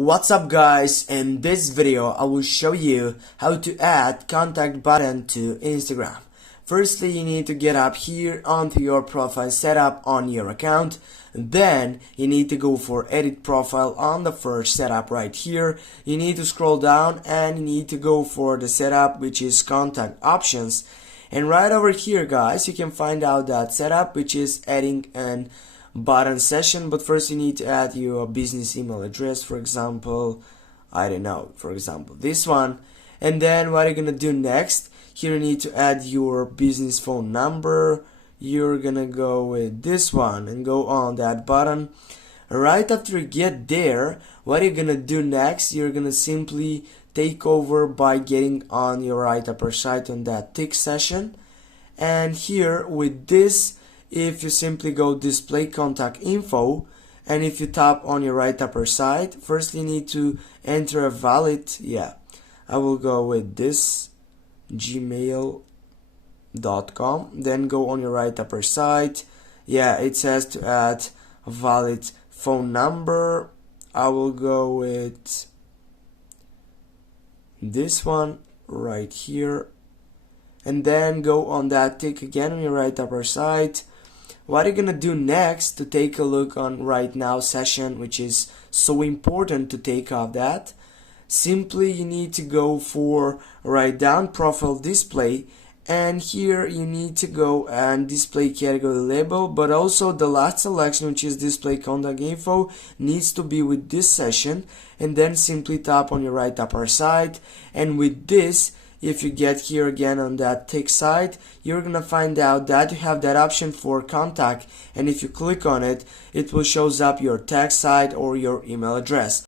What's up guys, in this video I will show you how to add contact button to Instagram. Firstly, you need to get up here onto your profile setup on your account. Then you need to go for edit profile on the first setup right here. You need to scroll down and you need to go for the setup, which is contact options. And right over here guys, you can find out that setup, which is adding an button session. But first you need to add your business email address, for example, I don't know, for example this one. And then what you're gonna do next, here you need to add your business phone number. You're gonna go with this one and go on that button. Right after you get there, what you're gonna do next, you're gonna simply take over by getting on your right upper side on that tick session. And here with this, if you simply go display contact info, and if you tap on your right upper side, first you need to enter a valid, I will go with this gmail.com. Then go on your right upper side, it says to add a valid phone number. I will go with this one right here, and then go on that tick again on your right upper side. What you're gonna do next to take a look on right now session, which is so important to take off that, simply you need to go for write down profile display, and here you need to go and display category label, but also the last selection, which is display contact info, needs to be with this session. And then simply tap on your right upper side, and with this, if you get here again on that tick side, you're gonna find out that you have that option for contact, and if you click on it, it will shows up your text side or your email address.